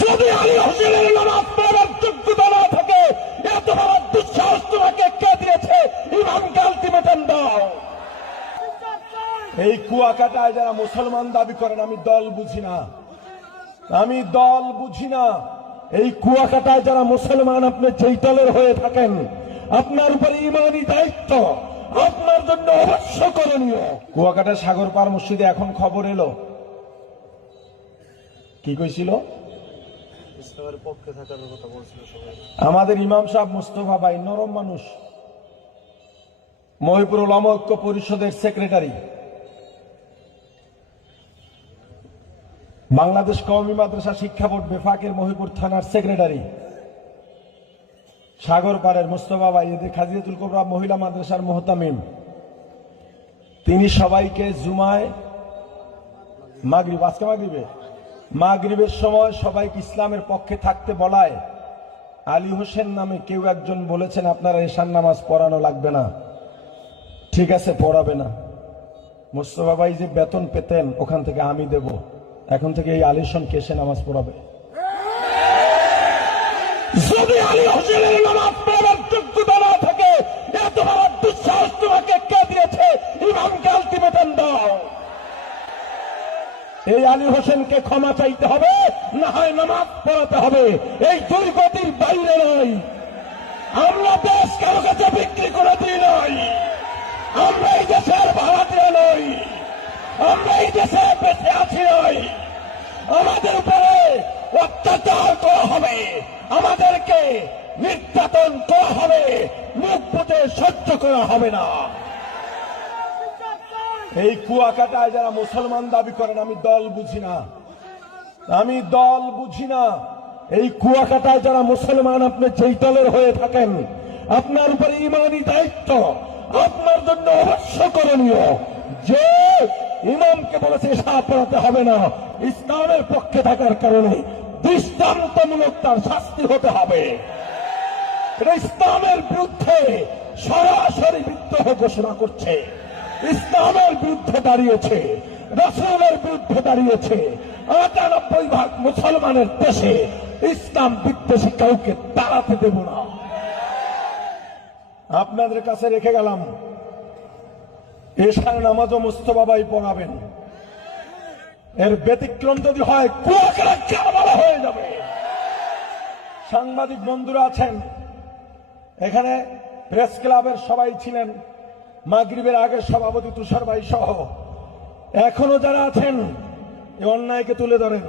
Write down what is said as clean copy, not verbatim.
যদি আলী হোসেনের নামাজ পড়ার যোগ্যতা না থাকে, এত বড় দুঃসাহস তোমাকে কে দিয়েছে? ইমামকে আলটিমেটাম দাও। এই কুয়াকাটায় যারা মুসলমান দাবি করেন, আমি দল বুঝি না, আমি দল বুঝি না। এই কুয়াকাটায় যারা মুসলমান, আপনি যেই দলের হয়ে থাকেন, আপনার উপরে ইমানি দায়িত্ব, আপনার জন্য অবশ্য করণীয়। কুয়াকাটা সাগর পার মসজিদে এখন খবর এলো, কি কইছিল? আমাদের ইমাম সাহেব মুস্তফা ভাই নরম মানুষ, মহিপুর উলামা ঐক্য পরিষদের সেক্রেটারি, বাংলাদেশ কওমি মাদ্রাসা শিক্ষা বোর্ড বেফাকের মহিপুর থানার সেক্রেটারি, সাগর পাড়ের মুস্তফা ভাই, এদের খাজিয়াতুল কুবরা মহিলা মাদ্রাসার মুহতামিম, তিনি সবাইকে জুমায় আজকে মাগরিবের সময় সবাইকে ইসলামের পক্ষে থাকতে বলায় আলী হোসেন নামে কেউ একজন বলেছেন আপনারা এশার নামাজ পড়ানো লাগবে না। ঠিক আছে, পড়াবে না। মুস্তফা ভাই যে বেতন পেতেন ওখান থেকে আমি দেব, এখন থেকে এই আলী হোসেনকে এসে নামাজ পড়াবে। যদি আলী হোসেনের নামাজ পড়ার যোগ্যতা না থাকে, এত বড় দুঃসাহস তোমাকে কে দিয়েছে? ইমামকে আলটিমেটাম দাও। এই আলী হোসেনকে ক্ষমা চাইতে হবে, না হয় নামাজ পড়াতে হবে। এই দুই গতির বাইরে নয়। আমরা দেশ কারো কাছে বিক্রি করে দিই নয়, আমরা এই দেশের ভাড়াটিয়া নই, আমরা এই দেশে বেঁচে আছি নই। আমাদের উপরে অত্যাচার করা হবে, আমাদেরকে নির্যাতন করা হবে, মুখ বুঝে সহ্য করা হবে না। এই কুয়াকাটায় যারা মুসলমান দাবি করেন, আমি দল বুঝি না, আমি দল বুঝি না। এই কুয়াকাটায় যারা মুসলমান, আপনি যেই দলের হয়ে থাকেন, আপনার উপরে ইমানি দায়িত্ব, আপনার জন্য অবশ্য করণীয়। যে ইমামকে বলেছে এশা পড়াতে হবে না, ইসলামের পক্ষে থাকার কারণে দৃষ্টান্তমূলক তার শাস্তি হতে হবে। এটা ইসলামের বিরুদ্ধে সরাসরি বিদ্রোহ ঘোষণা করছে, ইসলামের বিরুদ্ধে দাঁড়িয়েছে, রাসূলের বিরুদ্ধে দাঁড়িয়েছে। ৯৮% মুসলমানের দেশে ইসলাম বিদ্বেষী কাউকে দাঁড়াতে দেব না। আপনাদের কাছে রেখে গেলাম, এশার নামাজও মুস্তফা ভাই পড়াবেন। এর ব্যতিক্রম যদি হয়, কুয়াকাটা কারবালা হয়ে যাবে। সাংবাদিক বন্ধুরা আছেন এখানে, প্রেস ক্লাবের সবাই ছিলেন, মাগরিবের আগে সভাপতি তুষার ভাই সহ এখনো যারা আছেন, এই অন্যায়কে তুলে ধরেন।